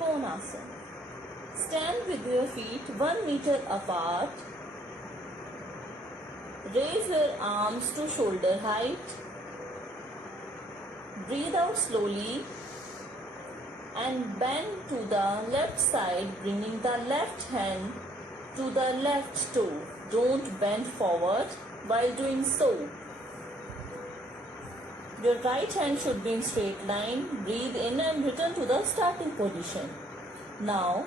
Konasana. Stand with your feet 1 meter apart. Raise your arms to shoulder height. Breathe out slowly and bend to the left side, bringing the left hand to the left toe. Don't bend forward while doing so. Your right hand should be in straight line. Breathe in and return to the starting position. Now,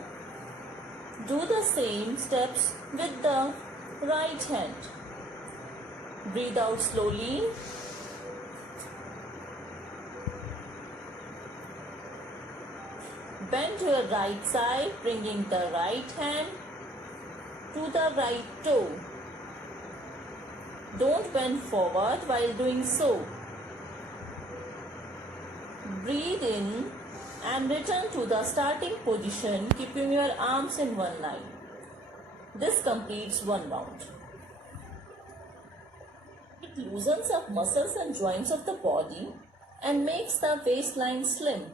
do the same steps with the right hand. Breathe out slowly. Bend to your right side, bringing the right hand to the right toe. Don't bend forward while doing so. Breathe in and return to the starting position, keeping your arms in one line. This completes one round. It loosens up muscles and joints of the body and makes the waistline slim.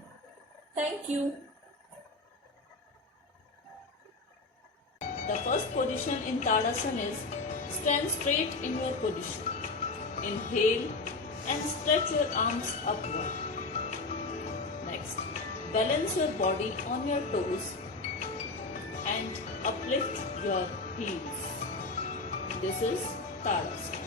Thank you. The first position in Tadasana is stand straight in your position. Inhale and stretch your arms upward. Next, balance your body on your toes and uplift your heels. This is Tadasana.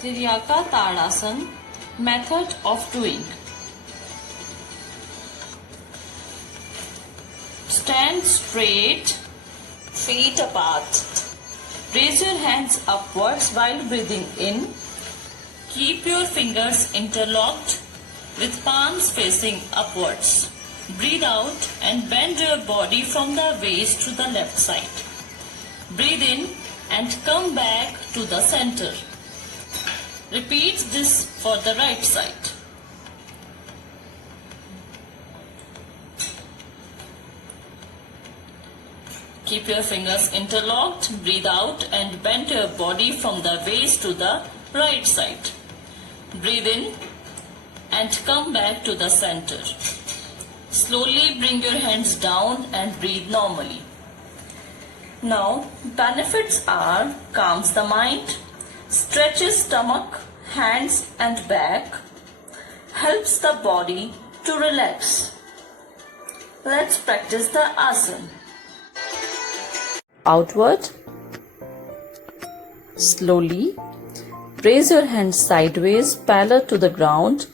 Tiryaka Tadasana, method of doing. Stand straight, feet apart. Raise your hands upwards while breathing in. Keep your fingers interlocked with palms facing upwards. Breathe out and bend your body from the waist to the left side. Breathe in and come back to the center. Repeat this for the right side. Keep your fingers interlocked, breathe out and bend your body from the waist to the right side. Breathe in and come back to the center. Slowly bring your hands down and breathe normally. Now, benefits are calms the mind, stretches stomach, hands and back, helps the body to relax. Let's practice the asana. Outward. Slowly. Raise your hands sideways, parallel to the ground.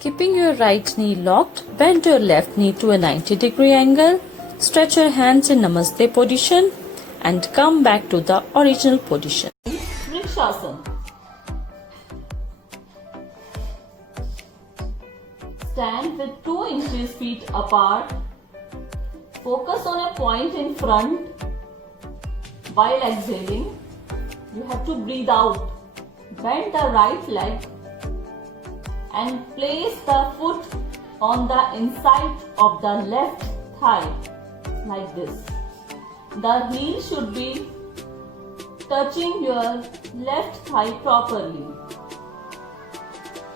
Keeping your right knee locked, bend your left knee to a 90-degree angle. Stretch your hands in Namaste position and come back to the original position. Vrikshasana. Stand with 2 inches feet apart. Focus on a point in front. While exhaling, you have to breathe out. Bend the right leg and place the foot on the inside of the left thigh like this. The heel should be touching your left thigh properly.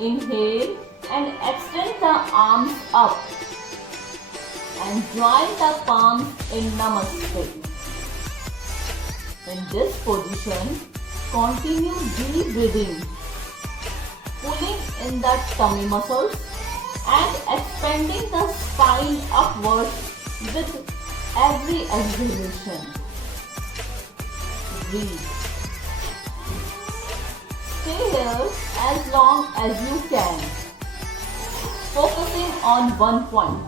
Inhale and extend the arms up and join the palms in Namaste. In this position, continue deep breathing, pulling in the tummy muscles and expanding the spine upwards with every exhalation. Breathe. Stay here as long as you can, focusing on one point.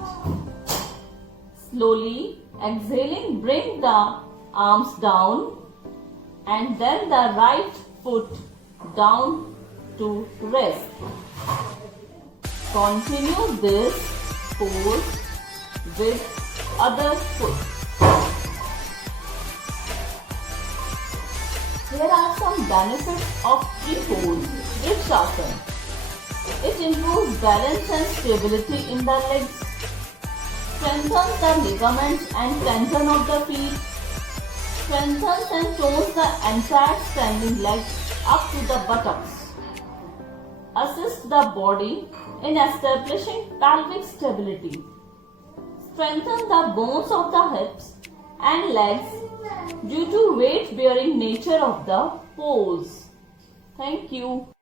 Slowly exhaling, bring the arms down and then the right foot down to rest. Continue this pose with other foot. Here are some benefits of free pose, Vrikshasana. It improves balance and stability in the legs. Strengthens the ligaments and tendon of the feet. Strengthens and tones the entire standing leg up to the buttocks. Assists the body in establishing pelvic stability. Strengthen the bones of the hips and legs due to weight bearing nature of the pose. Thank you.